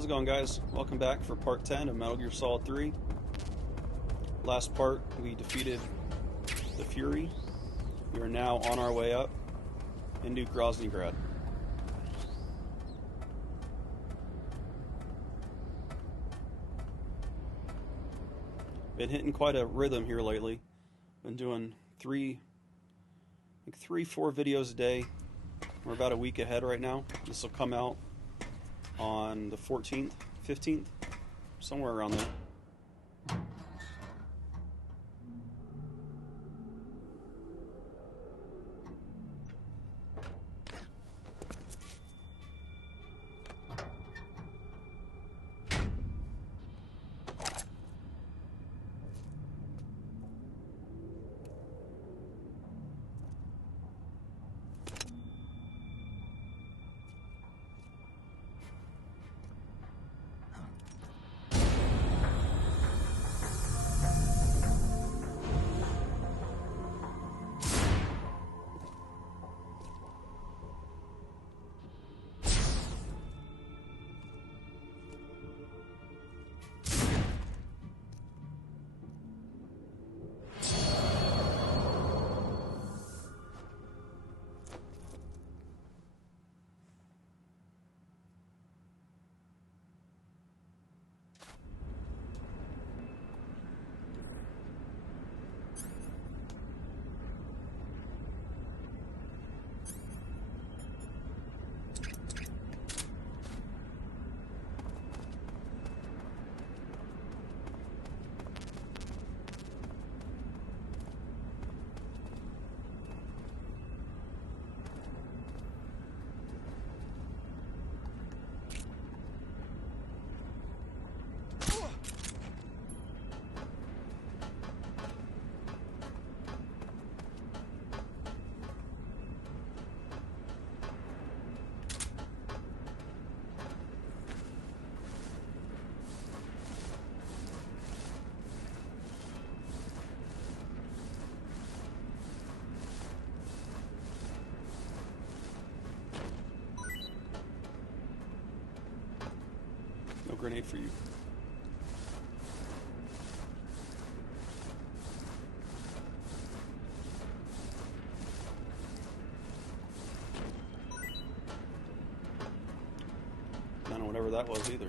How's it going, guys? Welcome back for part 10 of Metal Gear Solid 3. Last part, we defeated the Fury. We are now on our way up into Groznygrad. Been hitting quite a rhythm here lately. Been doing three, 4 videos a day. We're about a week ahead right now. This will come out on the 14th, 15th, somewhere around there. No grenade for you. I don't know whatever that was either.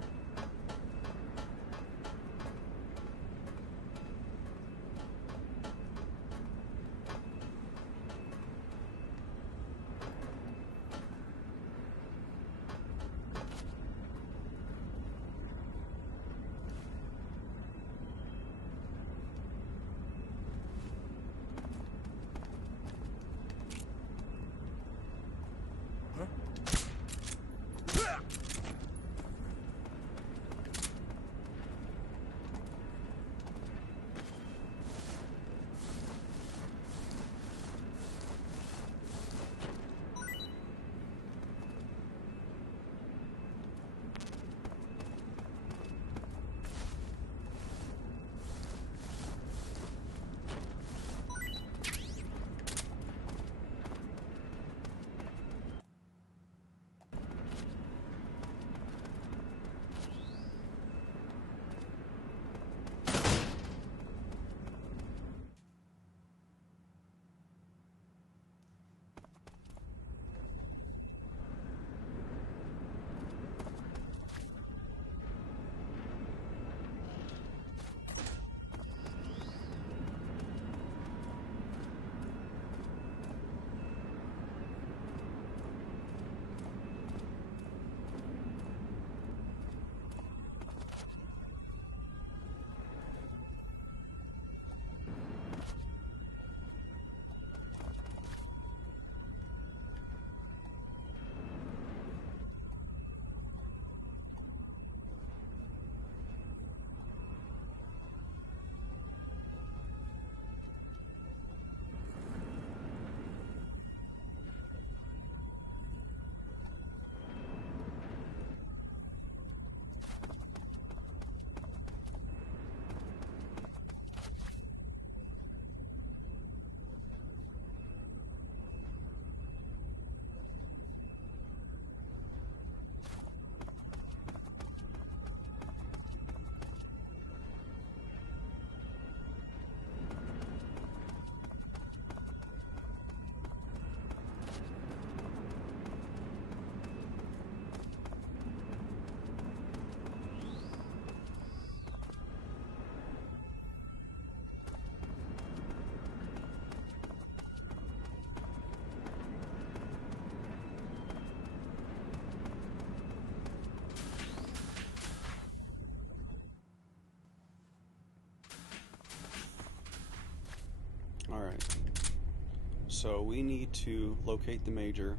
So we need to locate the Major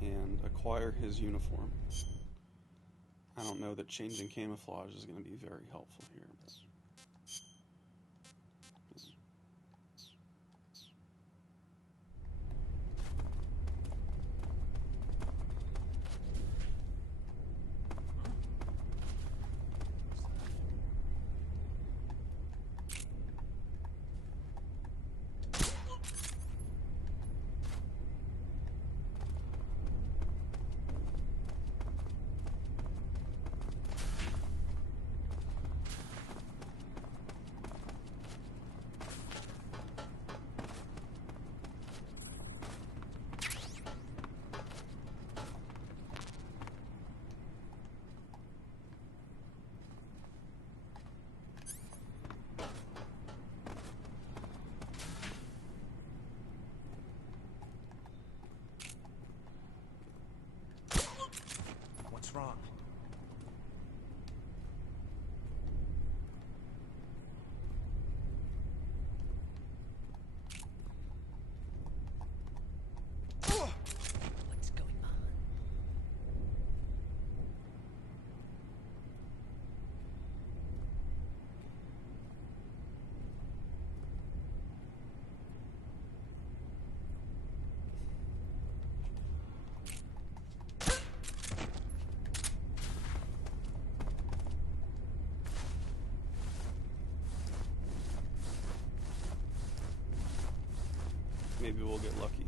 and acquire his uniform. I don't know that changing camouflage is going to be very helpful here. What's wrong? What's going on? Maybe we'll get lucky.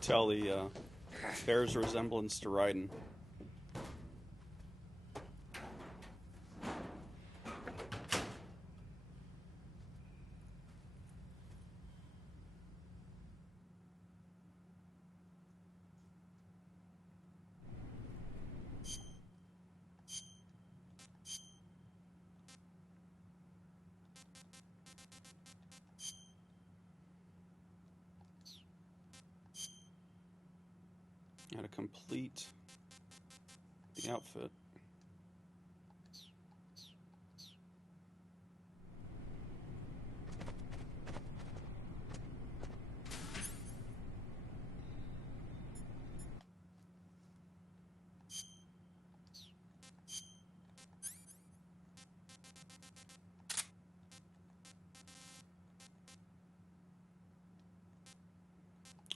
Tell the bears' resemblance to Raiden. Got to complete the outfit.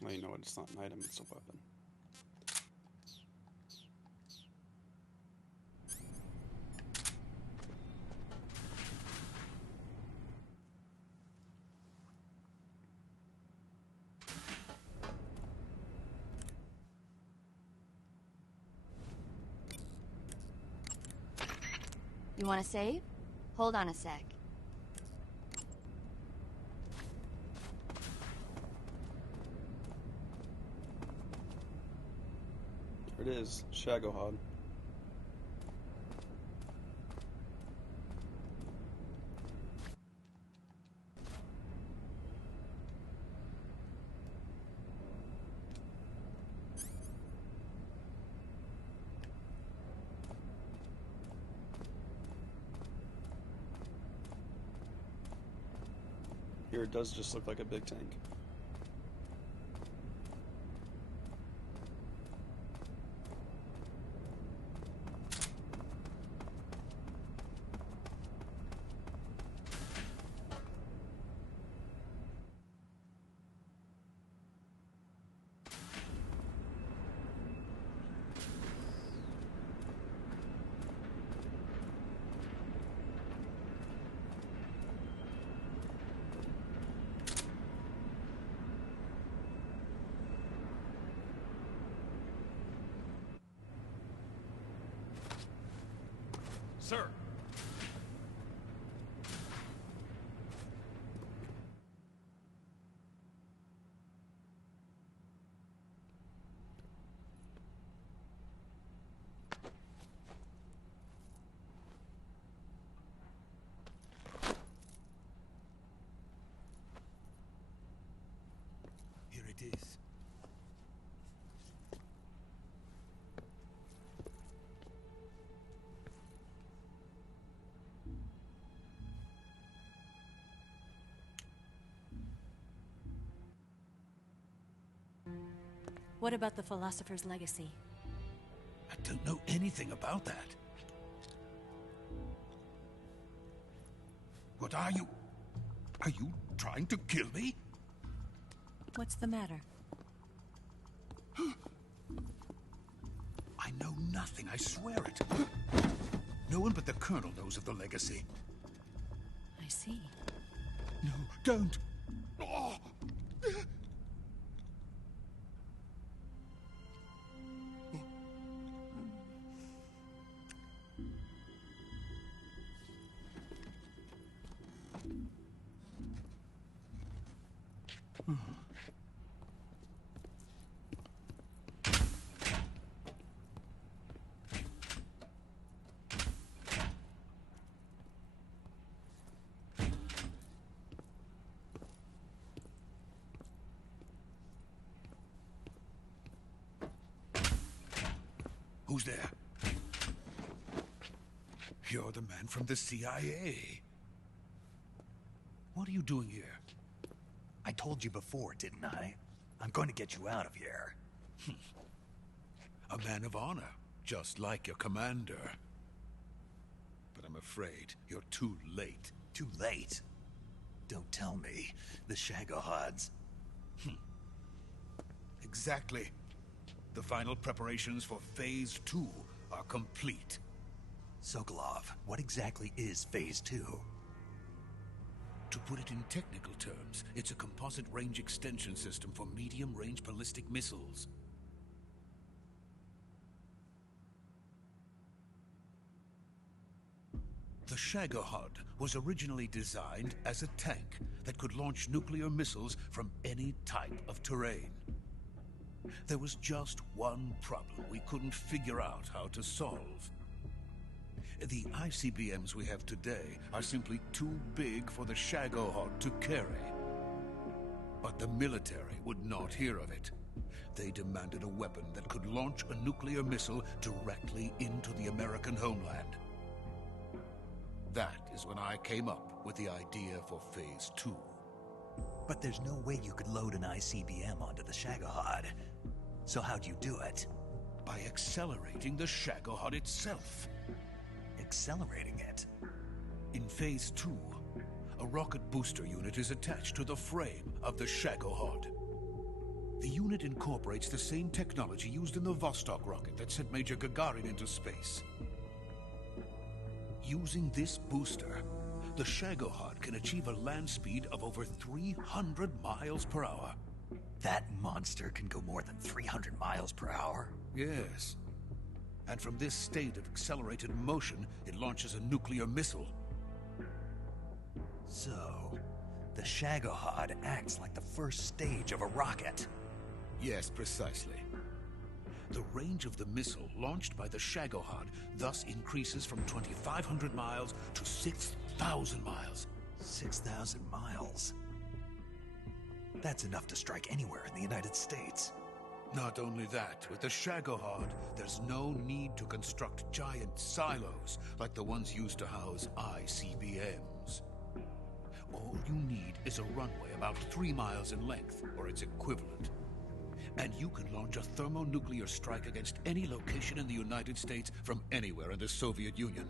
Well, you know what? It's not an item, it's a weapon. You want to save? Hold on a sec. There it is, Shagohod. Here it does just look like a big tank. Sir! Here it is. What about the philosopher's legacy? I don't know anything about that. What are you? Are you trying to kill me? What's the matter? I know nothing, I swear it. No one but the Colonel knows of the legacy. I see. No, don't! Oh. Who's there? You're the man from the CIA. What are you doing here? I told you before, didn't I? I'm going to get you out of here. A man of honor, just like your commander. But I'm afraid you're too late. Too late? Don't tell me. The Shagohods. Exactly. The final preparations for Phase 2 are complete. Sokolov, what exactly is Phase 2? To put it in technical terms, it's a composite range extension system for medium-range ballistic missiles. The Shagohod was originally designed as a tank that could launch nuclear missiles from any type of terrain. There was just one problem we couldn't figure out how to solve. The ICBMs we have today are simply too big for the Shagohod to carry. But the military would not hear of it. They demanded a weapon that could launch a nuclear missile directly into the American homeland. That is when I came up with the idea for Phase 2. But there's no way you could load an ICBM onto the Shagohod. So how'd you do it? By accelerating the Shagohod itself. Accelerating it? In Phase 2, a rocket booster unit is attached to the frame of the Shagohod. The unit incorporates the same technology used in the Vostok rocket that sent Major Gagarin into space. Using this booster, the Shagohod can achieve a land speed of over 300 miles per hour. That monster can go more than 300 miles per hour? Yes. And from this state of accelerated motion, it launches a nuclear missile. So, the Shagohod acts like the first stage of a rocket. Yes, precisely. The range of the missile launched by the Shagohod thus increases from 2,500 miles to 6,000 miles. 6,000 miles? That's enough to strike anywhere in the United States. Not only that, with the Shagohod, there's no need to construct giant silos like the ones used to house ICBMs. All you need is a runway about 3 miles in length, or its equivalent. And you can launch a thermonuclear strike against any location in the United States from anywhere in the Soviet Union.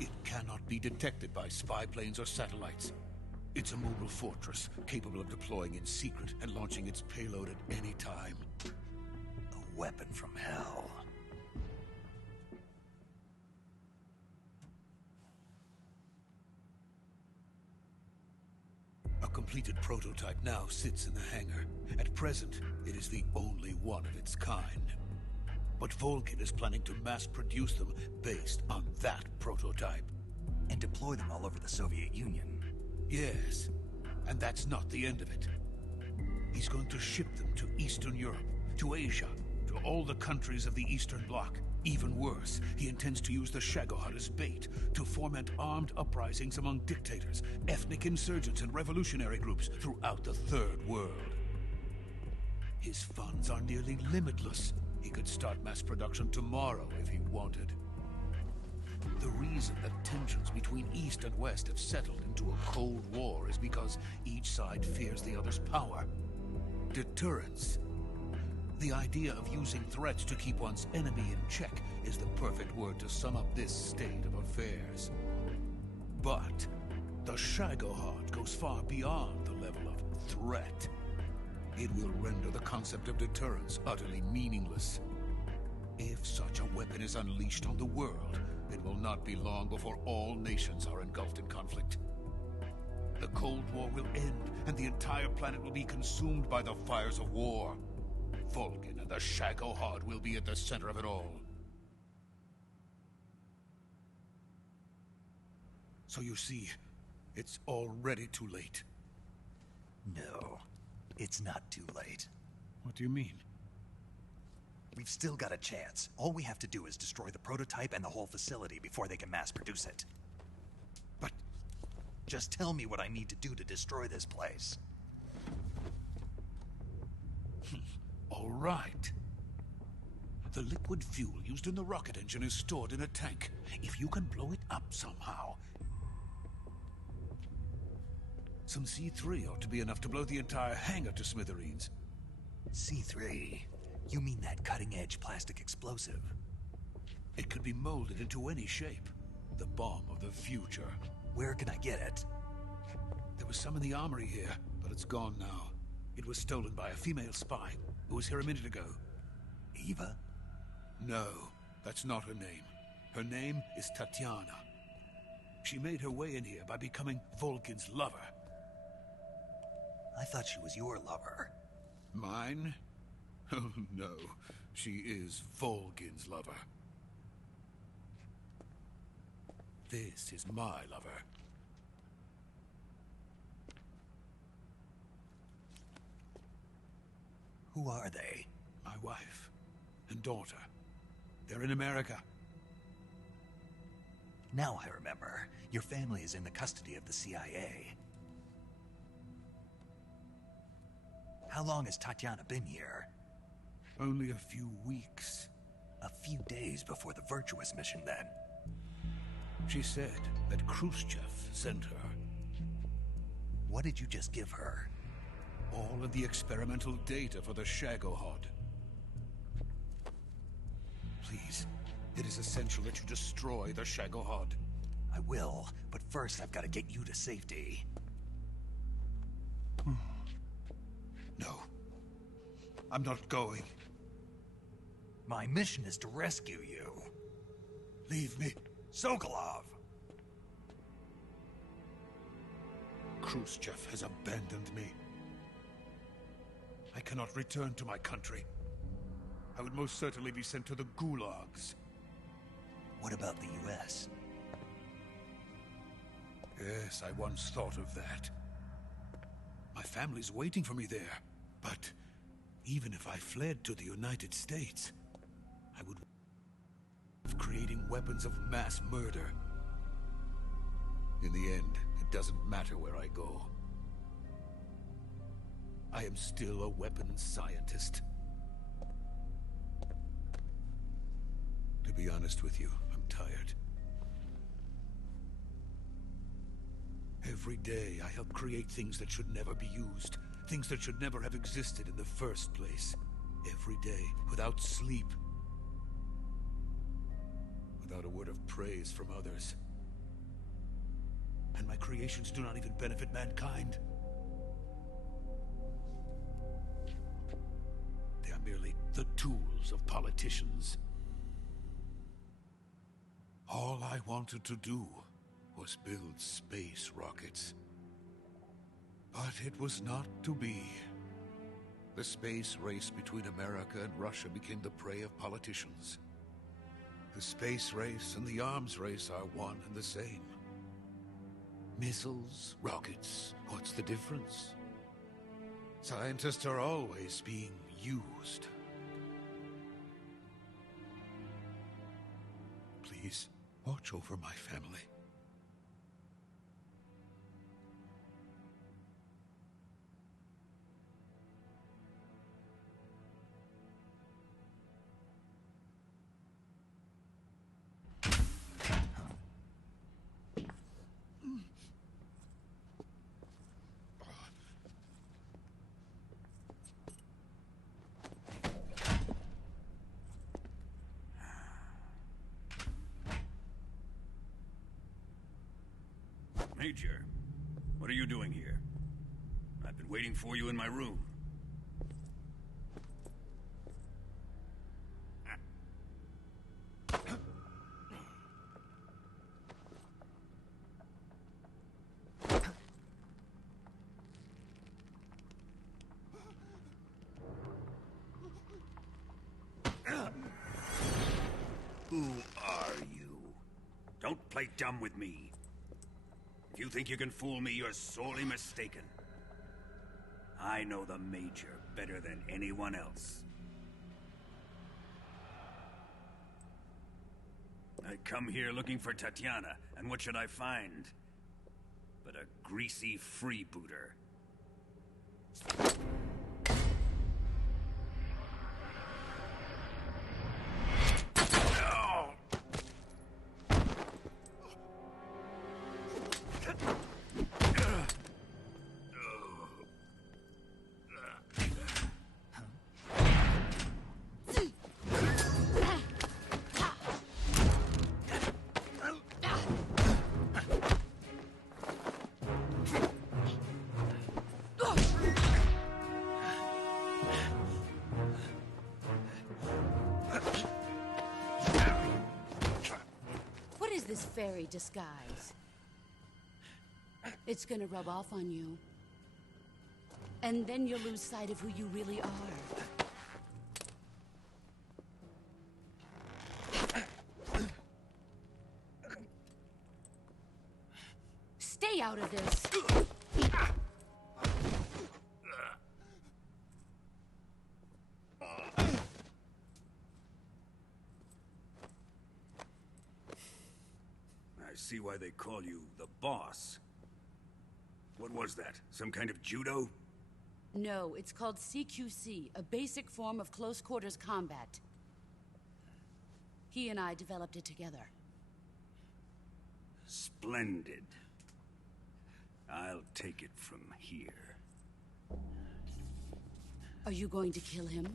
It cannot be detected by spy planes or satellites. It's a mobile fortress, capable of deploying in secret and launching its payload at any time. A weapon from hell. A completed prototype now sits in the hangar. At present, it is the only one of its kind. But Volgin is planning to mass-produce them based on that prototype. And deploy them all over the Soviet Union. Yes, and that's not the end of it. He's going to ship them to Eastern Europe, to Asia, to all the countries of the Eastern Bloc. Even worse, he intends to use the Shagohod as bait to foment armed uprisings among dictators, ethnic insurgents, and revolutionary groups throughout the Third World. His funds are nearly limitless. He could start mass production tomorrow if he wanted. The reason that tensions between East and West have settled into a Cold War is because each side fears the other's power. Deterrence. The idea of using threats to keep one's enemy in check is the perfect word to sum up this state of affairs. But the Shagohod goes far beyond the level of threat. It will render the concept of deterrence utterly meaningless. If such a weapon is unleashed on the world, it will not be long before all nations are engulfed in conflict. The Cold War will end, and the entire planet will be consumed by the fires of war. Volgin and the Shagohod will be at the center of it all. So you see, it's already too late. No, it's not too late. What do you mean? We've still got a chance. All we have to do is destroy the prototype and the whole facility before they can mass produce it. But just tell me what I need to do to destroy this place. all right. The liquid fuel used in the rocket engine is stored in a tank. If you can blow it up somehow... Some C3 ought to be enough to blow the entire hangar to smithereens. C3? You mean that cutting-edge plastic explosive? It could be molded into any shape. The bomb of the future. Where can I get it? There was some in the armory here, but it's gone now. It was stolen by a female spy who was here a minute ago. Eva? No, that's not her name. Her name is Tatiana. She made her way in here by becoming Volgin's lover. I thought she was your lover. Mine? Oh, no. She is Volgin's lover. This is my lover. Who are they? My wife and daughter. They're in America. Now I remember. Your family is in the custody of the CIA. How long has Tatiana been here? Only a few weeks. A few days before the Virtuous mission, then. She said that Khrushchev sent her. What did you just give her? All of the experimental data for the Shagohod. Please, it is essential that you destroy the Shagohod. I will, but first I've got to get you to safety. No. I'm not going. My mission is to rescue you. Leave me. Sokolov! Khrushchev has abandoned me. I cannot return to my country. I would most certainly be sent to the gulags. What about the US? Yes, I once thought of that. My family's waiting for me there. But even if I fled to the United States, I would be creating weapons of mass murder. In the end, it doesn't matter where I go. I am still a weapons scientist. To be honest with you, I'm tired. Every day, I help create things that should never be used. Things that should never have existed in the first place. Every day, without sleep. Without a word of praise from others. And my creations do not even benefit mankind. They are merely the tools of politicians. All I wanted to do was build space rockets. But it was not to be. The space race between America and Russia became the prey of politicians. The space race and the arms race are one and the same. Missiles, rockets, what's the difference? Scientists are always being used. Please, watch over my family. Major, what are you doing here? I've been waiting for you in my room. Who are you? Don't play dumb with me. If you think you can fool me, you're sorely mistaken. I know the Major better than anyone else. I come here looking for Tatiana, and what should I find? But a greasy freebooter. This fairy disguise. It's gonna rub off on you. And then you'll lose sight of who you really are. Stay out of this. See why they call you the boss. What was that? Some kind of judo? No, it's called CQC, a basic form of close quarters combat. He and I developed it together. Splendid. I'll take it from here. Are you going to kill him?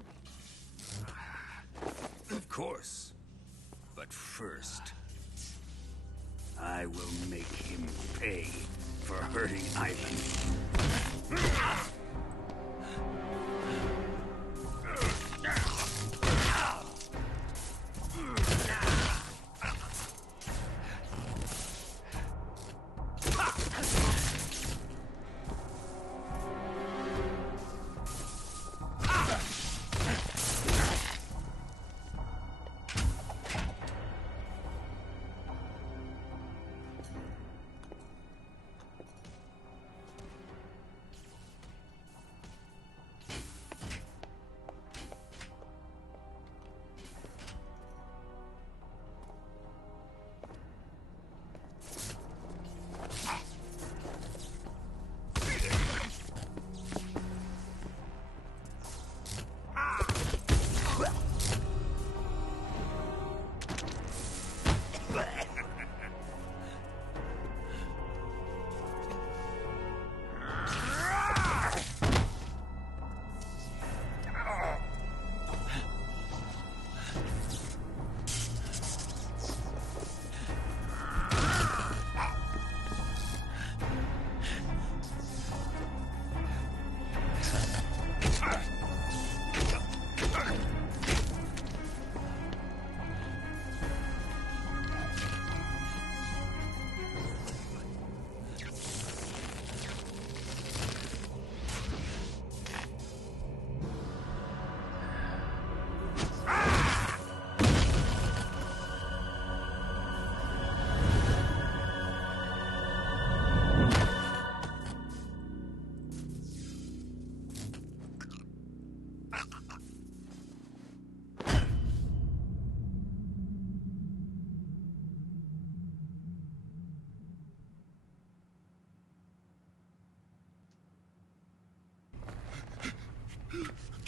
Of course. But first, I will make him pay for hurting Ivan.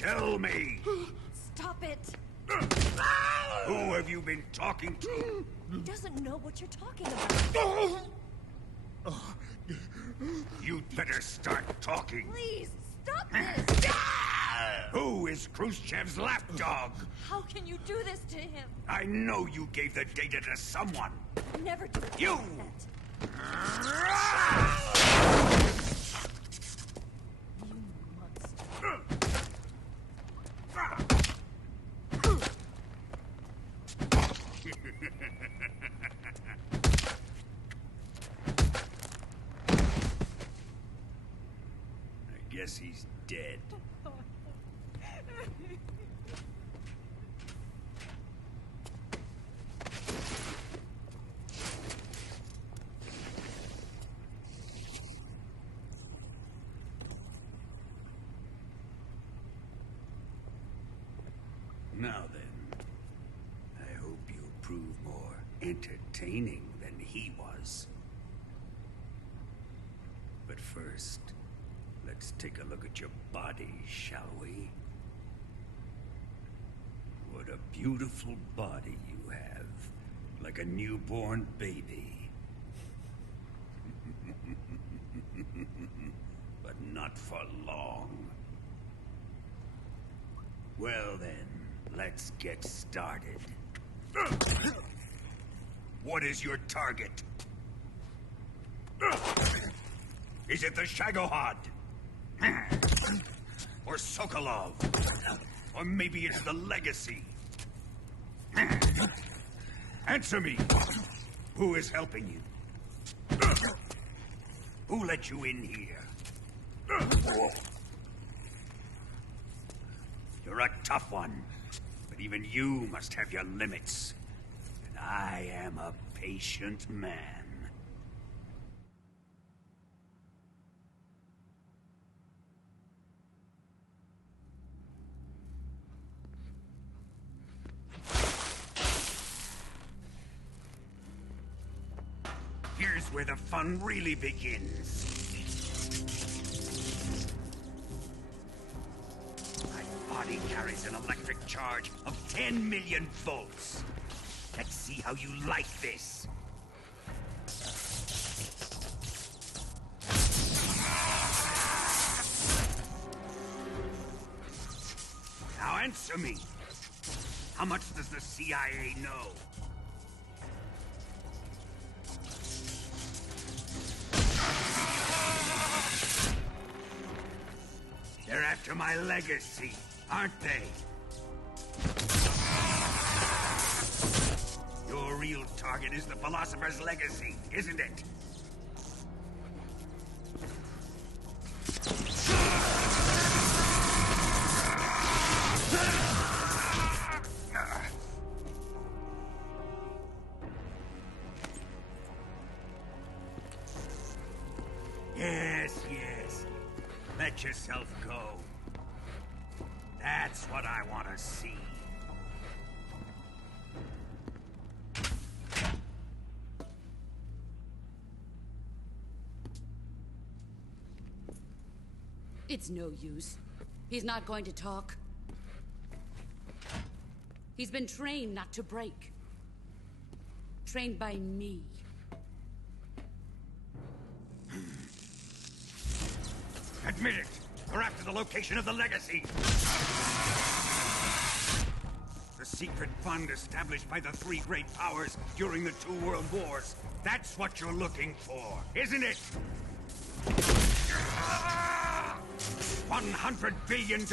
Tell me! Stop it! Who have you been talking to? He doesn't know what you're talking about. You'd better start talking. Please, stop this! Who is Khrushchev's lapdog? How can you do this to him? I know you gave the data to someone. Never do You! that. You monster. I guess he's dead. Now then, I hope you prove more entertaining than he was. But first, let's take a look at your body, shall we? What a beautiful body you have, like a newborn baby. But not for long. Well then, let's get started. What is your target? Is it the Shagohod? Or Sokolov? Or maybe it's the Legacy? Answer me! Who is helping you? Who let you in here? You're a tough one, but even you must have your limits. And I am a patient man. Here's where the fun really begins. My body carries an electric charge of 10 million volts. Let's see how you like this. Now answer me. How much does the CIA know? They're after my legacy, aren't they? Your real target is the Philosopher's Legacy, isn't it? Yes. Let yourself go. That's what I want to see. It's no use. He's not going to talk. He's been trained not to break. Trained by me. Admit it! We're after the location of the Legacy! The secret fund established by the three great powers during the 2 world wars. That's what you're looking for, isn't it? $100 billion,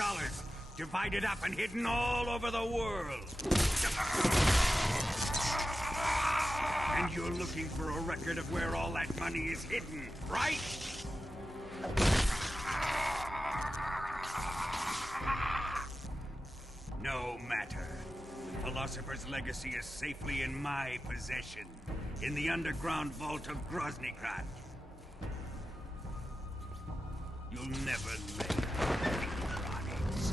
divided up and hidden all over the world. And you're looking for a record of where all that money is hidden, right? No matter. The Philosopher's Legacy is safely in my possession, in the underground vault of Groznygrad. You'll never live, electronics.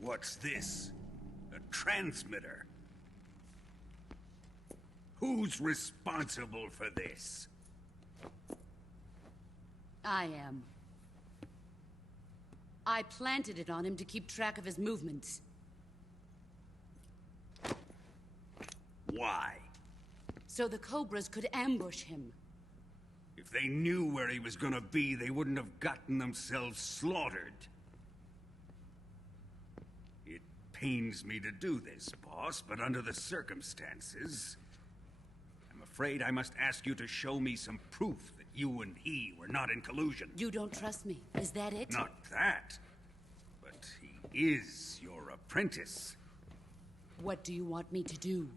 What's this? A transmitter. Who's responsible for this? I am. I planted it on him to keep track of his movements. Why? So the Cobras could ambush him. If they knew where he was gonna be, they wouldn't have gotten themselves slaughtered. It pains me to do this, boss, but under the circumstances, I'm afraid I must ask you to show me some proof that you and he were not in collusion. You don't trust me, is that it? Not that, but he is your apprentice. What do you want me to do?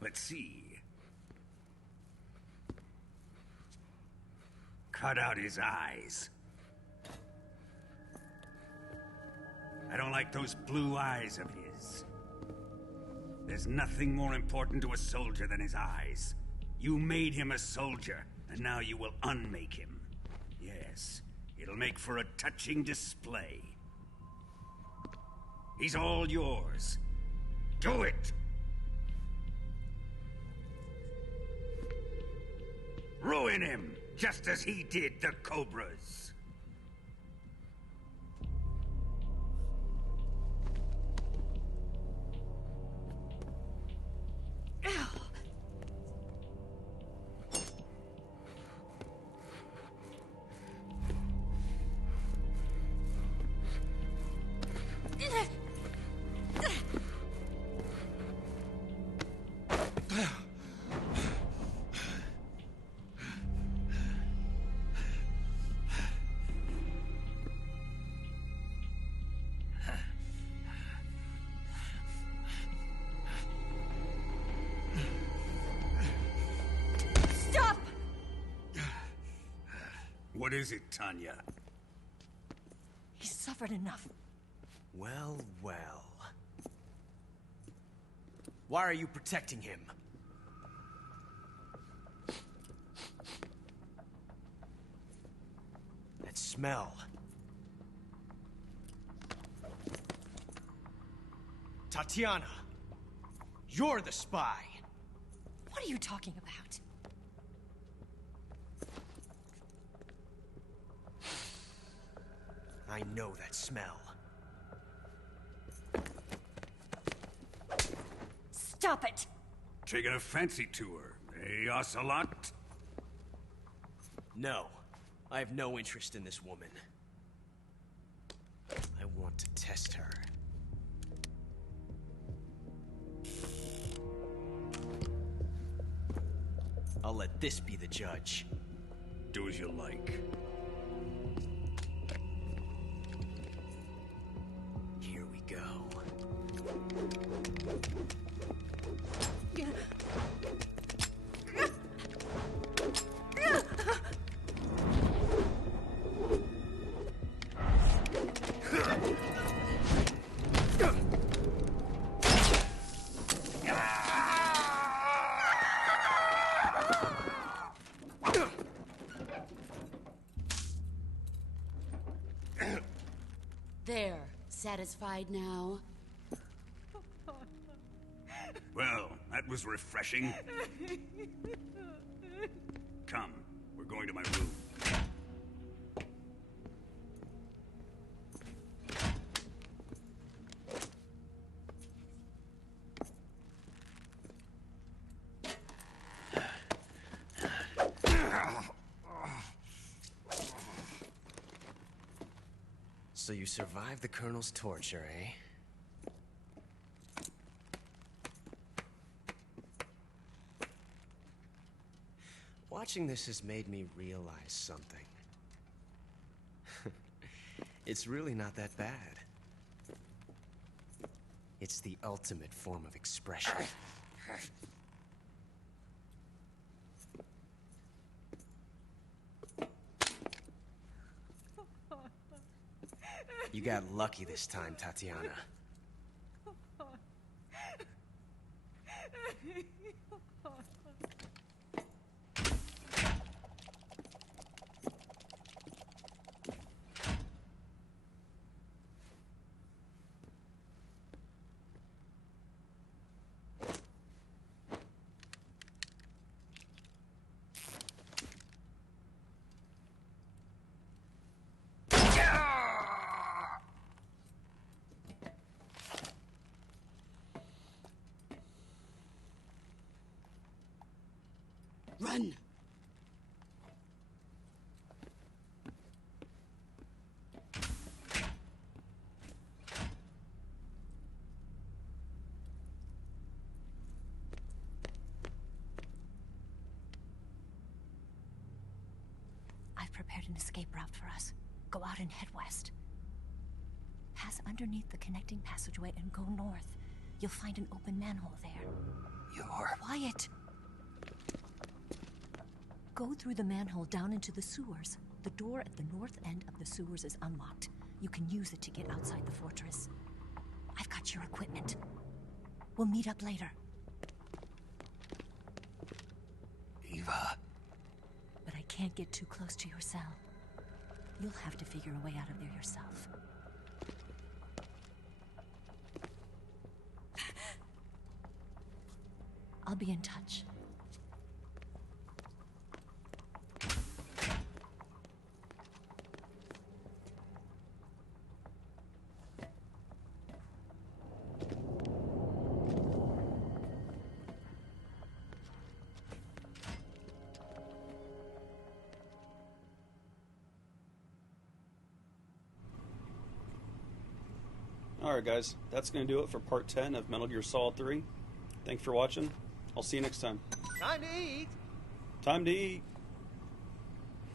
Let's see. Cut out his eyes. I don't like those blue eyes of his. There's nothing more important to a soldier than his eyes. You made him a soldier, and now you will unmake him. Yes, it'll make for a touching display. He's all yours. Do it! Ruin him, just as he did the Cobras. Stop! What is it, Tanya? He's suffered enough. Well, well. Why are you protecting him? That smell. Tatiana! You're the spy! What are you talking about? I know that smell. Stop it! Taking a fancy to her, eh, Ocelot? No. I have no interest in this woman. I want to test her. I'll let this be the judge. Do as you like. Here we go. There. Satisfied now? Well, that was refreshing. Come, we're going to my room. So you survived the Colonel's torture, eh? Watching this has made me realize something. It's really not that bad. It's the ultimate form of expression. You got lucky this time, Tatiana. Run! I've prepared an escape route for us. Go out and head west. Pass underneath the connecting passageway and go north. You'll find an open manhole there. You're... Quiet! Go through the manhole down into the sewers. The door at the north end of the sewers is unlocked. You can use it to get outside the fortress. I've got your equipment. We'll meet up later. Eva... But I can't get too close to your cell. You'll have to figure a way out of there yourself. I'll be in touch. Alright guys, that's going to do it for part 10 of Metal Gear Solid 3. Thanks for watching. I'll see you next time. Time to eat! Time to eat!